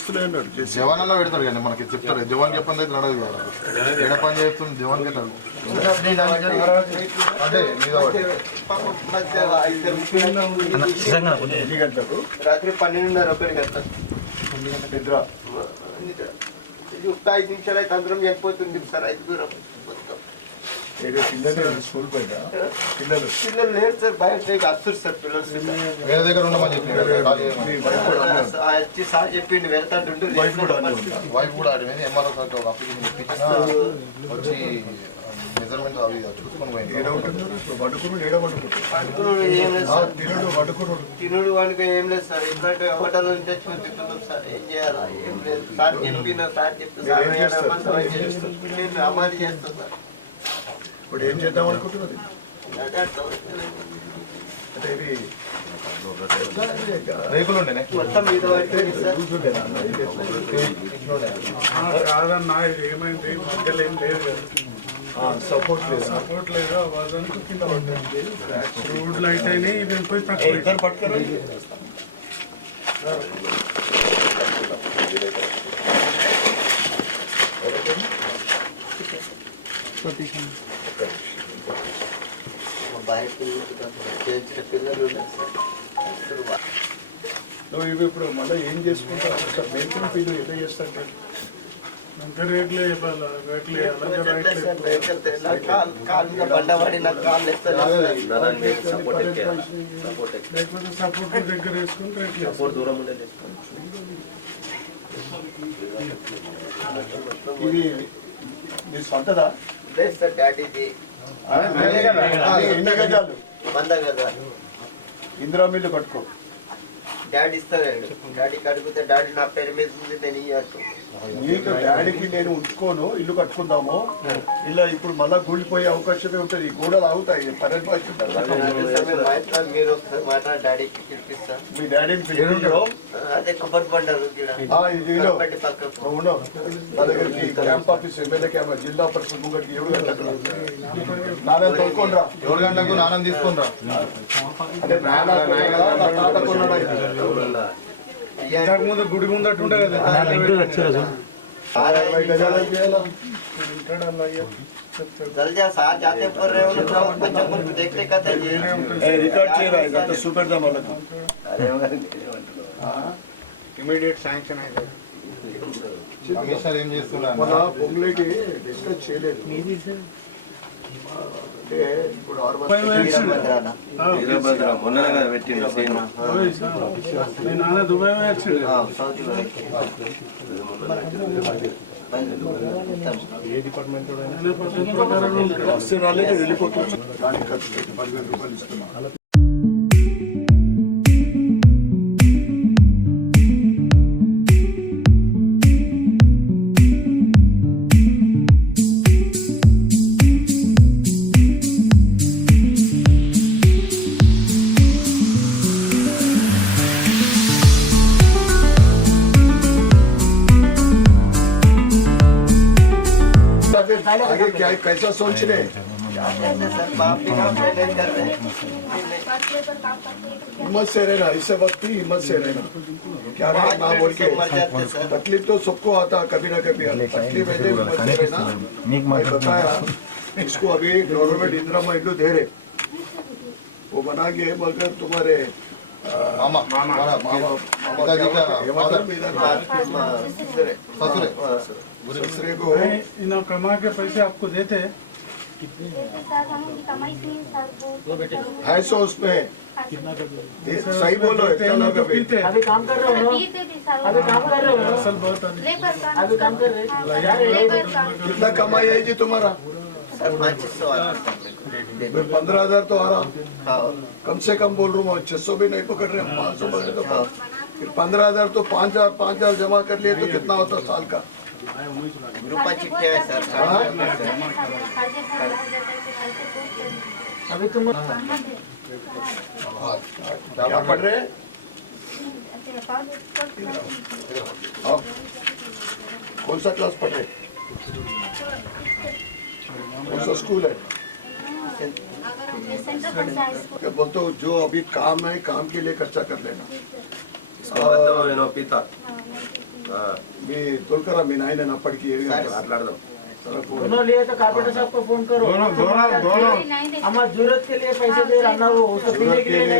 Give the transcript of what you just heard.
చేస్తూనే ఉన్నాడు. జవాన్ అన్న పెడతాడు కానీ మనకి చెప్తాడు. జవాన్ చెప్పండి అయితే నడదు కదా. ఏడ పని చేస్తుంది జవాన్ కి రాత్రి 12:30 నిద్ర 5 నిమిషాలు అయితే అందరం చనిపోతుంది సార్. 5 స్కూల్ బయట పిల్లలు లేరు సార్. బయట వస్తారు సార్ పిల్లలు. వేరే దగ్గర ఉండమని వచ్చి సార్ చెప్పిండు వెళ్తాంటుండు. వైఫ్ కూడా అడిగింది. ఎంఆర్ఓ సార్ ఒక అప్లికేషన్ ఇప్పించిన వచ్చి మెజర్మెంట్ అవి చూసుకొని పోయింది. తినుడు వాడికి ఏం లేదు సార్. ఇట్లాంటి హోటల్ నుంచి తెచ్చుకొని తింటున్నాం సార్. ఏం చేయాలా ఏం లేదు సార్. చెప్పిన సార్ చెప్తే నేను అమలు చేస్తాను సార్. ఇప్పుడు ఏం చేద్దాం అనుకుంటున్నది? అంటే ఇవి రేకులు ఉండేనే మొత్తం మీద కాదన్నా. ఇది ఏమైంది మధ్యలో ఏం లేదు కదా. సపోర్ట్ లేదు. సపోర్ట్ లేదు. వాళ్ళకి కింద పడ్డాయి. రోడ్ లైట్ అయినాయి. ఇది పోయి పట్టుకోరు. నువ్వు ఇవి ఇప్పుడు మళ్ళీ ఏం చేసుకుంటావు? మెయింటెనెన్స్ ఫీల్డ్ ఎంత చేస్తాంటే రేట్లే ఇవ్వాలి. రేట్లే బండవాడి నాకు కాళ్ళు లేకపోతే సపోర్ట్ దగ్గర వేసుకుని రేట్లే దూరం ఇది మీ సొంతదా? లేదు సార్. డాడీది ఎన్ని గజాలు? 100 గజాలు. ఇందిరా మిల్లు కట్టుకో. డాడీ ఇస్తారండి. డాడీకి అడిగితే డాడీ నా పేరు మీద ఉంది నేను ఇవ్వచ్చు. నీకు డాడీకి నేను ఉంచుకోను, ఇల్లు కట్టుకుందాము. ఇలా ఇప్పుడు మళ్ళా కూలిపోయే అవకాశమే ఉంటుంది. ఈ గోడలు ఆగుతాయి. పన్నెండు మీరు ఒకసారి మాట్లాడి డాడీకి పిలిపిస్తా. మీ డాడీని పిలిపించో. అదే కొబ్బరి బండారు నా దగ్గరికి క్యాంప్ ఆఫీస్ ఎమ్మెల్యే క్యాంప్ జిల్లా పరిషత్ ముంగడికి 7 గంటలకు నాన్న తోలుకొని రా. 7 గంటలకు నాన్న తీసుకొని రా. అంటే తాత కొన్నాడు. ఇంతకు ముందు గుడి ముందట్టుండే కదా. 60 గజాలు చేయాలా? సార్ జాతే పర్ రే देखते कहते రికార్డ్ చేయరా? ఇదంతా చూపెడదాం వాళ్ళకు. ఇమీడియట్ శాంక్షన్ అయితే కమిషనర్ ఏం చేస్తున్నా మన పొంగులేకి డిస్కస్ చేయలేదు. అంటే ఇప్పుడు నాన్న దుబాయ్ వచ్చిండు. ఏ డిపార్ట్మెంట్ రాలేదు వెళ్ళిపోతుంది. దానికి ఖర్చు పెట్టి 10,000 రూపాయలు ఇస్తున్నాం. आगे क्या कैसा सोच रहे? हिम्मत से रहना. इसे वक्त ही हिम्मत से रहना. क्या ना बोल के तकलीफ तो सबको आता कभी ना कभी. तकलीफ है हिम्मत से रहना. मैं बताया इसको अभी गवर्नमेंट इंदिरा मिल्लू दे रहे. वो बना के मगर तुम्हारे मामा पिताजी का ससुरे को इन कमा के पैसे आपको देते हैं है सो उसमें सही बोलो. अभी काम कर रहे हो. अभी काम कर रहे हो. असल बहुत अभी काम कर रहे हो. कितना कमाई है जी तुम्हारा? 15,000 तो आ रहा. कम से कम बोल रहा हूँ. 600 भी नहीं पकड़ रहे. 500 पकड़े तो फिर 15,000 तो 5,000 जमा कर लिए तो कितना होता साल का? रुपया चिट्ठा है सर. अभी तुम क्या पढ़ रहे? कौन सा क्लास पढ़ रहे? कौन सा स्कूल है? क्या बोलते हो? जो अभी काम है काम के लिए खर्चा कर लेना. మీ తొలకరా మీ నాయన అప్పటికి 7 గంటలకు మాట్లాడదాం. दोनों लिए तो कारपेंटर साहब को फोन करो दोनों हमारा जरूरत के लिए पैसे दे रहा ना वो उसको पीने के लिए नहीं